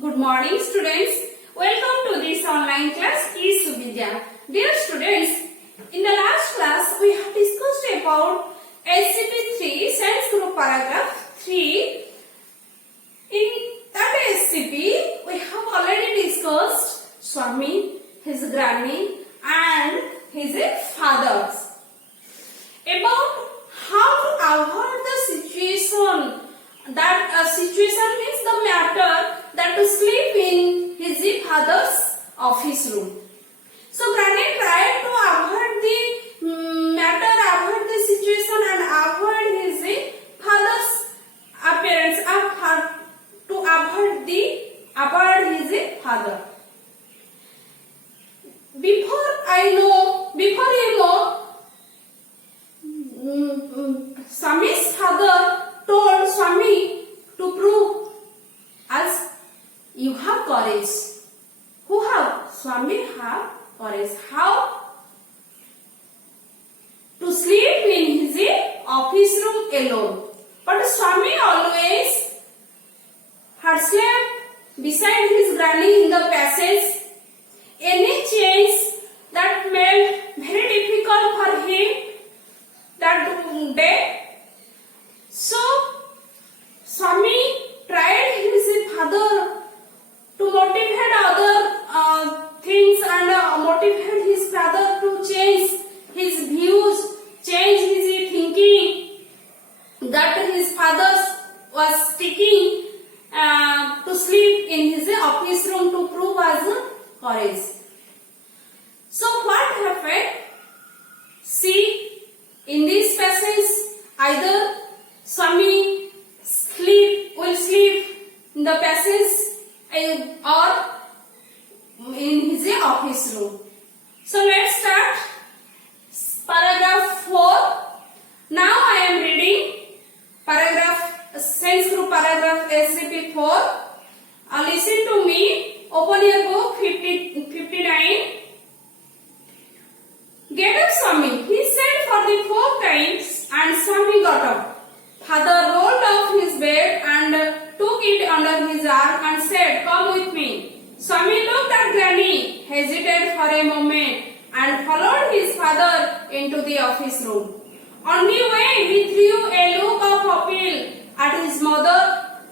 Good morning students. Welcome to this online class eSuvidya. Dear students, in the last class we have discussed about SCP-3 Science Group paragraph 3. In that SCP we have already discussed Swami, his granny and his fathers. About how to avoid the situation, that situation means the matter that to sleep in his father's office room. So Granny tried to avoid the matter, avoid the situation and avoid his father's appearance, to avoid his father. Before you know, Swami's father told Swami to prove as you have courage. Who have? Swami have courage. How? To sleep in his office room alone. But Swami always had slept beside his granny in the passage. Any change that made very difficult for him that day. So Swami tried his father to motivate other things and motivate his father to change his views, change his thinking, that his father was sticking to sleep in his office room to prove as courage. So what happened? See, in this passage, either Swami will sleep in the passage or in his office room. So let's start paragraph 4. Now I am reading paragraph Science Group paragraph SCP-4. Listen to me. Open your book 59. Get up, Swami, he said for the 4th time, and Swami got up. Father rolled off his bed and took it under his arm and said, "Come with me." Swami looked at Granny, hesitated for a moment, and followed his father into the office room. On the way, he threw a look of appeal at his mother,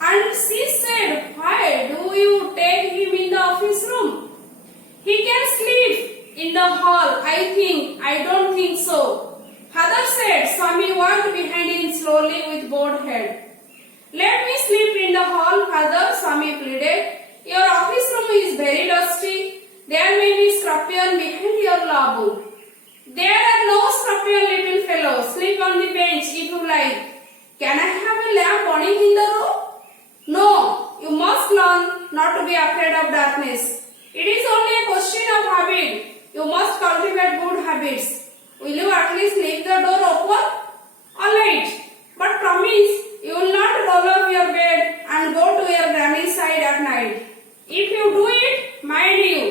and she said, "Why do you take him in the office room? He can sleep in the hall, I don't think so." Father said. Swami walked behind him slowly with bowed head. "Let me sleep in the hall, Father," Swami pleaded. "Your office room is very dusty. There may be scorpion behind your law book." "There are no scorpion, little fellow. Sleep on the bench if you like." "Can I have a lamp burning in the room?" "No, you must learn not to be afraid of darkness. It is only a question of habit. You must cultivate good habits. Will you at least leave the door open?" "All right, but promise you will not roll up your bed and go to your granny's side at night. If you do it, mind you,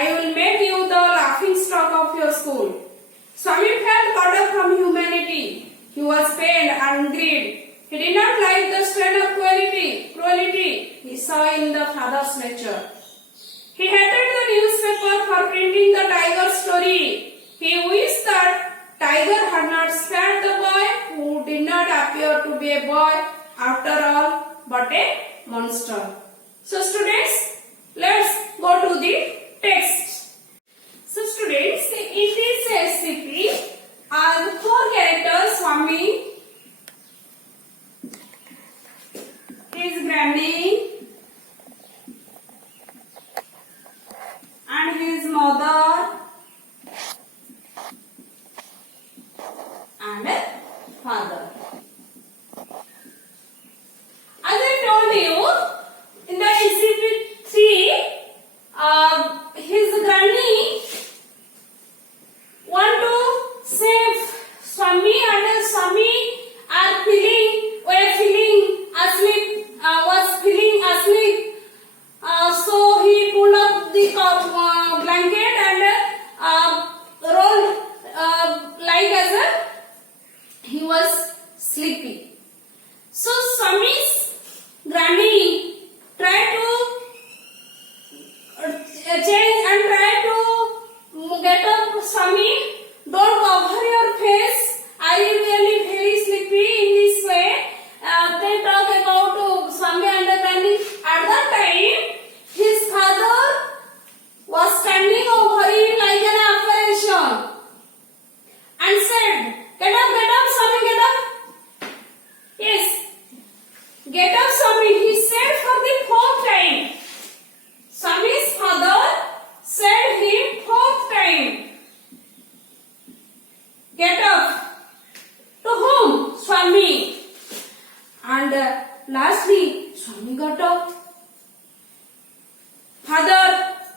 I will make you the laughing stock of your school." Swami felt cut off from humanity. He was pained and grieved. He did not like the strain of cruelty he saw in the father's nature. He hated the newspaper for printing the tiger story. He wished that tiger had not spared the boy who did not appear to be a boy after all, but a monster. So students, let's go to the text. So students, in this SCP are the 4 characters: Swami, his granny, and his mother and father. As I told you, in the SCP-3, his granny want to save Swami, and Swami was feeling asleep. So he pulled up the blanket and rolled like as he was sleepy. So Swami's granny tried to Lastly, Swami got up. Father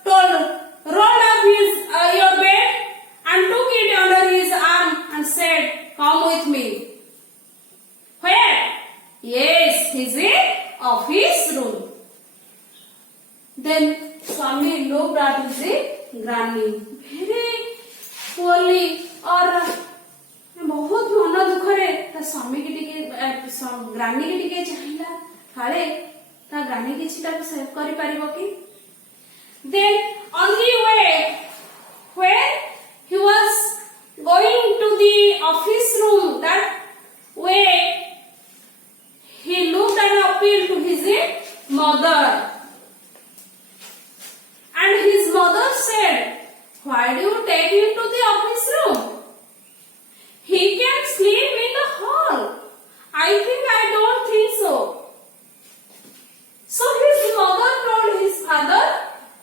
told, rolled up your bed and took it under his arm and said, "Come with me." Where? Yes, his office room. Then Swami looked at his granny very poorly और बहुत मन दुखरे ता स्वामी की टिके ग्रानी की टिके चाहिला काले ता ग्रानी किछि ता सेव करि परिबो कि then on the way when he was going to the office room that way he looked and appealed to his mother and his mother said, "Why do you take him to the office room? He can sleep in the hall." I don't think so. So his mother told his father,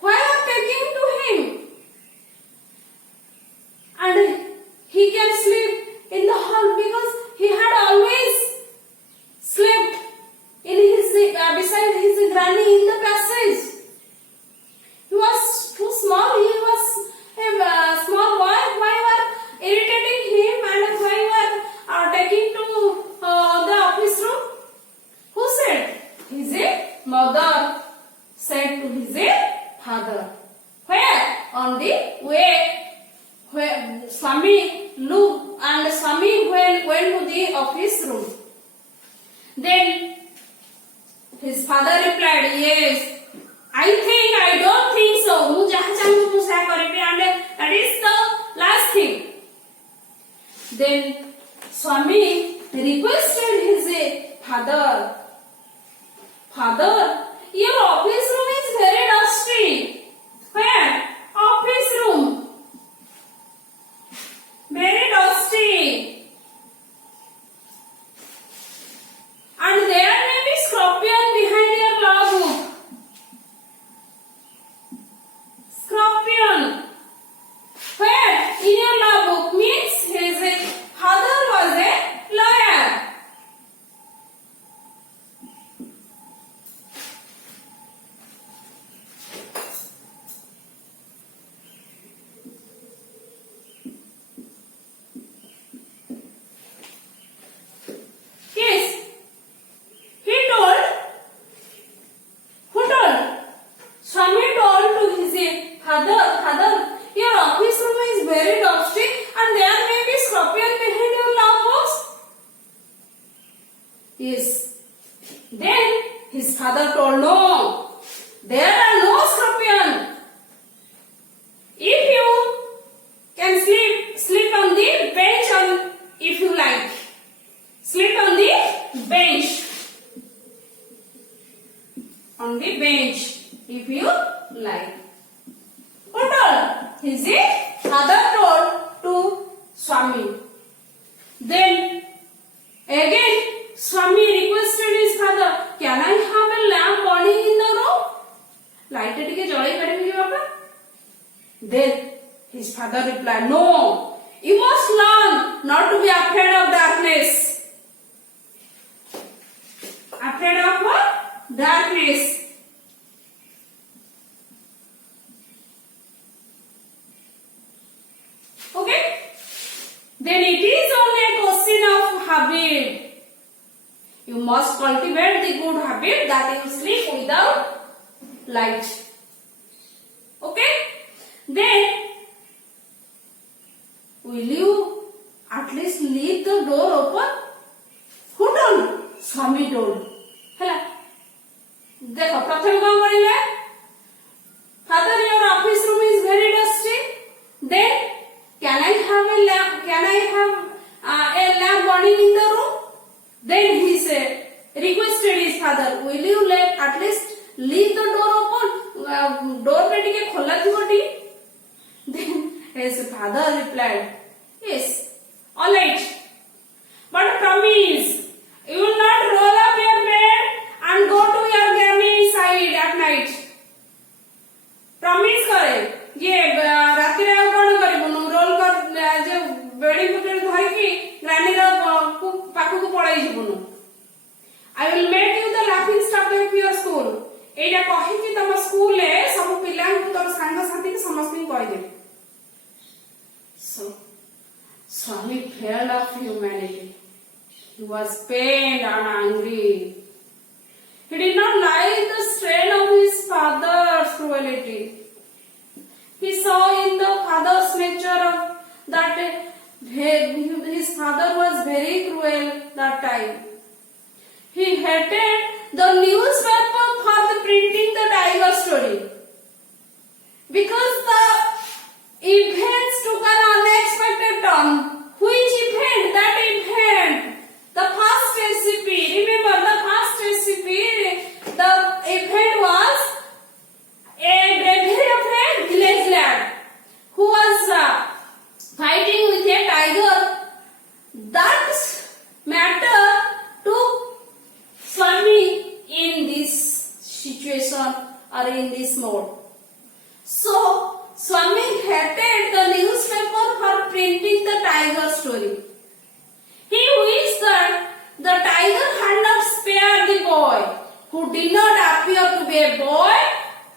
"Why are you taking to him? And he can sleep in the hall because he had always slept in his beside his granny in the passage. He was too small. He was a small boy. Why you are irritating him and why you are taking to the office room?" Who said? His mother said to his father. Where? On the way. Where Swami looked and Swami went to the office room. Then his father replied, "Yes, I don't think so. Mu jaha changu mu sa karibi and that is the last thing." Then Swami requested his father, "Father, your office room is very dusty." Where? Office room. Very dusty. And there may be scorpion behind your law book. Scorpion. Where? In your law book means his father was a lawyer. Yes. He told. Who told? Swami told to his father, "Father, your office room is very dusty and there may be scorpion behind your law books." Yes. Then his father told, "No, there are no scorpion. If you can sleep on the bench if you like. Sleep on the bench. On the bench if you like." Who told? His father told to Swami. Then again Swami requested his father, "Can I have a lamp burning in the room? Light टिके जलाई परिबि बाबा?" Then his father replied, "No, you must learn not to be afraid of darkness." Afraid of what? Darkness. Okay? Then it is only a question of habit. You must cultivate the good habit that you sleep without light. Okay? Then will you at least leave the door open? Who told? Swami told. Hela. देखो प्रथम कौन करेंगे? Father, your office room is very dusty. Then can I have a lamp? Can I have a lamp burning in the room? Then he said, requested his father, "Will you at least leave the door open? Door पे टिके खोला थी बोटी?" Then his father replied, "Yes, all right, but promise you will not roll up your bed and go to your granny's side at night." Promise करे ये रात्रि रे कौन करिबनु रोल कर जे बेडी पुटे धरि की ग्रानी रो पाखु को पळाई जिबनु. I will make you the एटा कहि तम स्कूल ले सब पिला तोर सांग साथी समस्त कहि दे सो Swami felt of humanity he was pained and angry he did not like the strain of his father's cruelty he saw in the father's nature of that his father was very cruel that time he hated the newspaper for the printing the tiger story because the events took an unexpected turn. Which event? That event, the first SCP. Remember the first SCP. The event was a bravery of a village lad who was fighting with a tiger. That matter took Swami in this situation or in this mode. So Swami hated the newspaper for printing the tiger story. He wished that the tiger had not spared the boy who did not appear to be a boy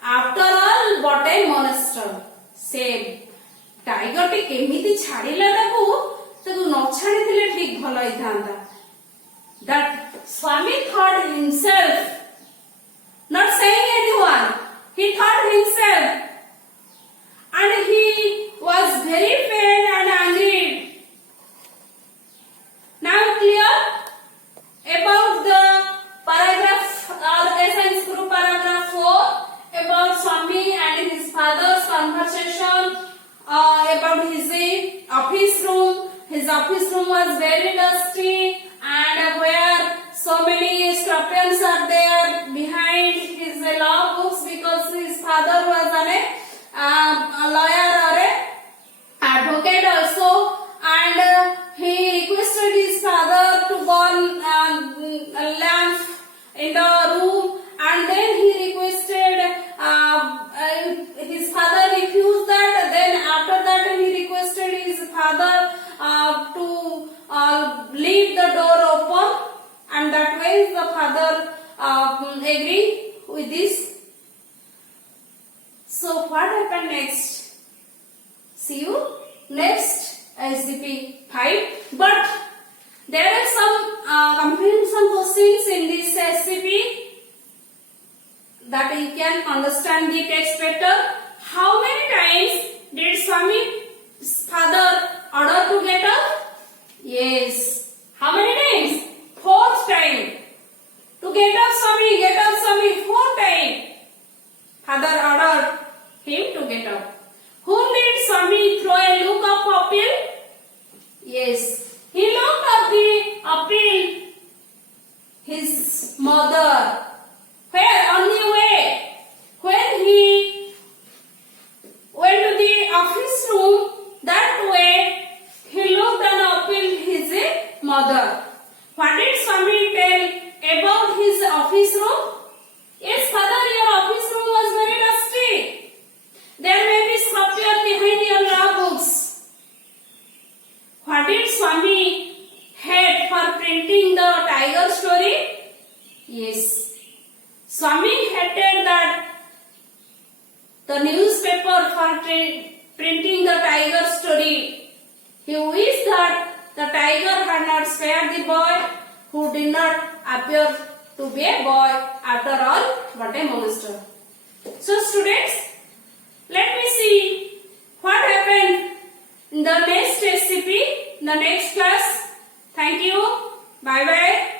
after all but a monster. से tiger T केमिति छाड़िला ताकू न छाड़िथिले ठीक भलो होइथांता. That Swami thought himself, not saying anyone, he thought himself. And he was very pained and angry. Now clear about the paragraph or essence group paragraph 4 about Swami and his father's conversation about his office room. His office room was very dusty and where so many scorpions are there behind his law books because his father was a lawyer or a advocate also and he requested his father to burn a lamp in the room and then he requested his father refused that. Then after that he requested his father to leave the door open and that way the father agreed with this. So what happened next? See you next SCP 5. But there are some comprehension questions in this SCP that you can understand the text better. How many times did Swami's father order to get up? Yes. How many times? 4th time. To get up Swami, 4th time. Father ordered him to get up. Whom did Swami throw a look of appeal? Yes, he looked at the appeal. His mother. Where? On the way. When he went to the office room, that way he looked and appealed his mother. What did Swami tell about his office room? Yes, father, your office room was very dusty. There may be scorpion behind your law books. What did Swami hate for printing the tiger story? Yes, Swami hated that the newspaper for printing the tiger story. He wished that the tiger had not spared the boy who did not appear to be a boy after all but a monster. So students, let me see what happened in the next SCP, the next class. Thank you. Bye bye.